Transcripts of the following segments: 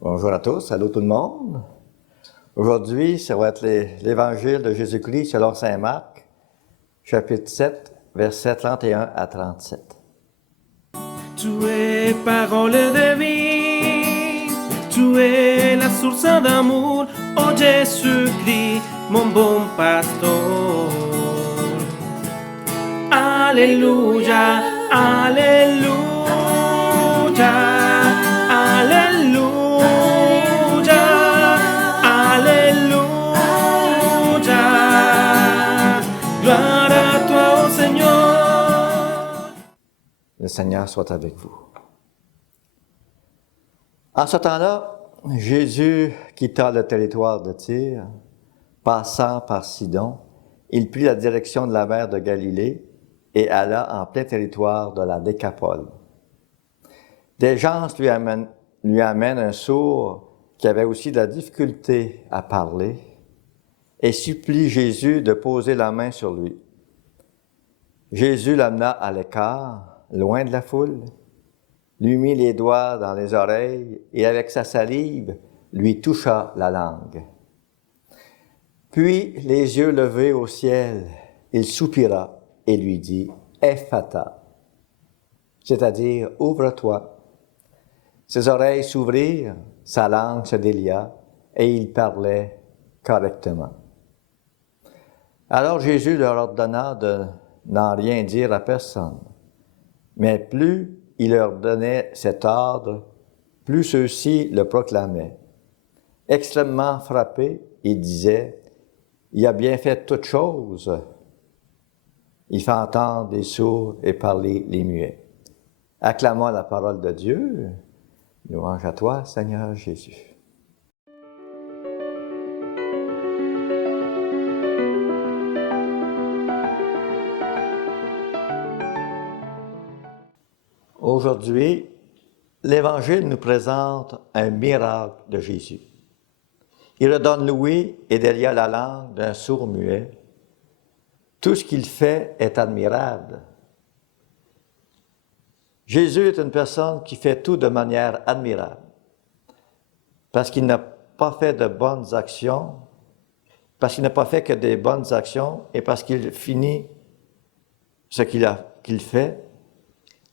Bonjour à tous, allô tout le monde. Aujourd'hui, ça va être l'Évangile de Jésus-Christ selon saint Marc, chapitre 7, versets 31 à 37. Tu es parole de vie, tu es la source d'amour, oh Jésus-Christ, mon bon pasteur. Alléluia, alléluia, alléluia, alléluia. Gloire à toi, oh Seigneur. Le Seigneur soit avec vous. En ce temps-là, Jésus quitta le territoire de Tyr, passant par Sidon, il prit la direction de la mer de Galilée et alla en plein territoire de la Décapole. Des gens lui amènent un sourd qui avait aussi de la difficulté à parler et supplie Jésus de poser la main sur lui. Jésus l'amena à l'écart, loin de la foule, lui mit les doigts dans les oreilles et avec sa salive lui toucha la langue. Puis, les yeux levés au ciel, il soupira et lui dit « Ephata », c'est-à-dire « Ouvre-toi ». Ses oreilles s'ouvrirent, sa langue se délia et il parlait correctement. Alors Jésus leur ordonna de n'en rien dire à personne. Mais plus il leur donnait cet ordre, plus ceux-ci le proclamaient. Extrêmement frappé, il disait « Il a bien fait toutes choses. Il fait entendre les sourds et parler les muets. » Acclamons la parole de Dieu. Louange à toi, Seigneur Jésus. Aujourd'hui, l'Évangile nous présente un miracle de Jésus. Il redonne l'ouïe et délia la langue d'un sourd-muet. Tout ce qu'il fait est admirable. Jésus est une personne qui fait tout de manière admirable. Parce qu'il n'a pas fait de bonnes actions, parce qu'il n'a pas fait que des bonnes actions, et parce qu'il finit ce qu'il fait,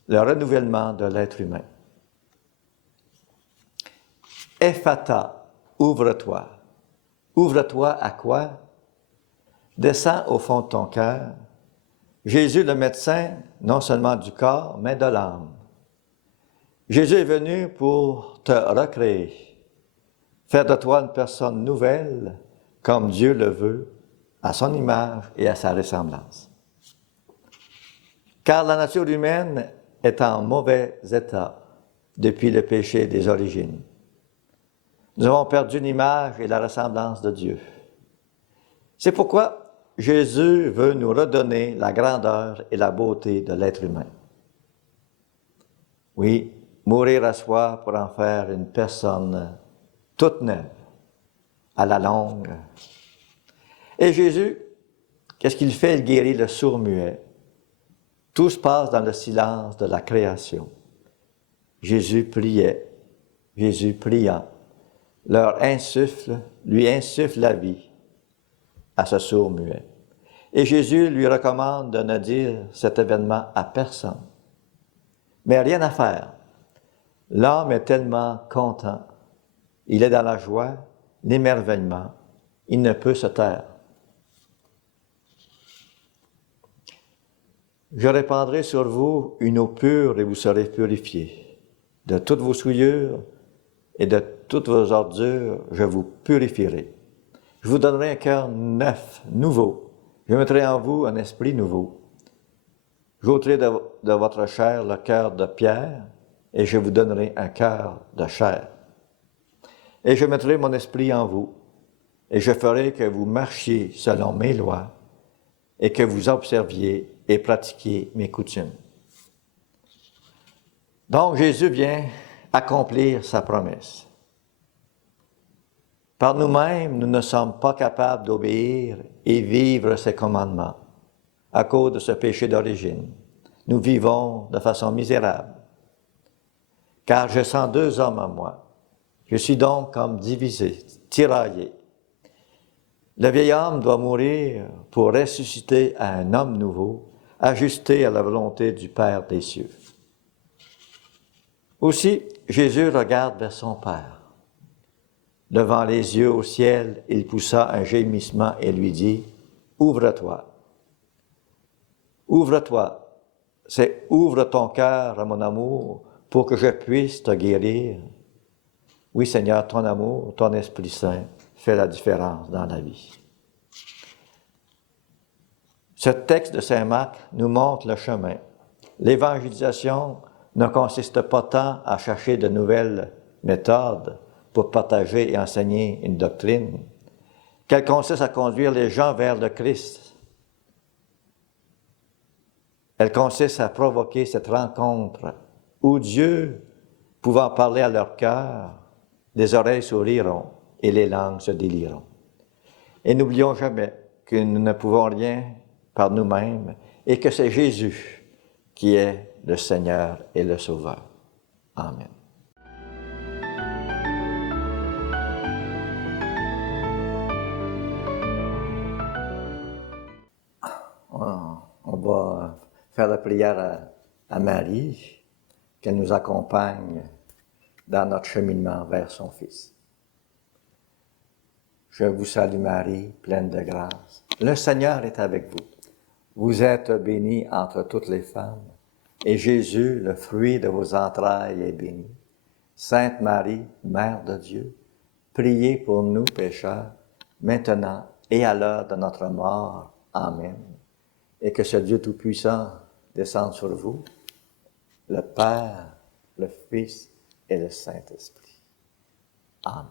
le renouvellement de l'être humain. Ephata, ouvre-toi. Ouvre-toi à quoi? Descends au fond de ton cœur. Jésus, le médecin, non seulement du corps, mais de l'âme. Jésus est venu pour te recréer, faire de toi une personne nouvelle, comme Dieu le veut, à son image et à sa ressemblance. Car la nature humaine est en mauvais état depuis le péché des origines. Nous avons perdu l'image et la ressemblance de Dieu. C'est pourquoi Jésus veut nous redonner la grandeur et la beauté de l'être humain. Oui, mourir à soi pour en faire une personne toute neuve, à la longue. Et Jésus, qu'est-ce qu'il fait? Il guérit le sourd-muet. Tout se passe dans le silence de la création. Jésus priait, Jésus priant, lui insuffle la vie à ce sourd-muet. Et Jésus lui recommande de ne dire cet événement à personne. Mais rien à faire. L'homme est tellement content. Il est dans la joie, l'émerveillement. Il ne peut se taire. Je répandrai sur vous une eau pure et vous serez purifiés. De toutes vos souillures et de toutes vos ordures, je vous purifierai. Je vous donnerai un cœur neuf, nouveau. Je mettrai en vous un esprit nouveau. J'ôterai de votre chair le cœur de pierre et je vous donnerai un cœur de chair. Et je mettrai mon esprit en vous et je ferai que vous marchiez selon mes lois et que vous observiez et pratiquiez mes coutumes. Donc Jésus vient accomplir sa promesse. Par nous-mêmes, nous ne sommes pas capables d'obéir et vivre ses commandements à cause de ce péché d'origine. Nous vivons de façon misérable. Car je sens deux hommes en moi. Je suis donc comme divisé, tiraillé. Le vieil homme doit mourir pour ressusciter à un homme nouveau, ajusté à la volonté du Père des cieux. Aussi, Jésus regarde vers son Père. Levant les yeux au ciel, il poussa un gémissement et lui dit, « Ouvre-toi. Ouvre-toi. C'est ouvre ton cœur, mon amour, pour que je puisse te guérir. Oui, Seigneur, ton amour, ton Esprit Saint fait la différence dans la vie. » Ce texte de Saint Marc nous montre le chemin. L'évangélisation ne consiste pas tant à chercher de nouvelles méthodes pour partager et enseigner une doctrine, qu'elle consiste à conduire les gens vers le Christ. Elle consiste à provoquer cette rencontre où Dieu, pouvant parler à leur cœur, les oreilles s'ouvriront et les langues se délieront. Et n'oublions jamais que nous ne pouvons rien par nous-mêmes et que c'est Jésus qui est le Seigneur et le Sauveur. Amen. On va faire la prière à Marie, qu'elle nous accompagne dans notre cheminement vers son Fils. Je vous salue Marie, pleine de grâce. Le Seigneur est avec vous. Vous êtes bénie entre toutes les femmes, et Jésus, le fruit de vos entrailles, est béni. Sainte Marie, Mère de Dieu, priez pour nous pécheurs, maintenant et à l'heure de notre mort. Amen. Et que ce Dieu Tout-Puissant descende sur vous, le Père, le Fils et le Saint-Esprit. Amen.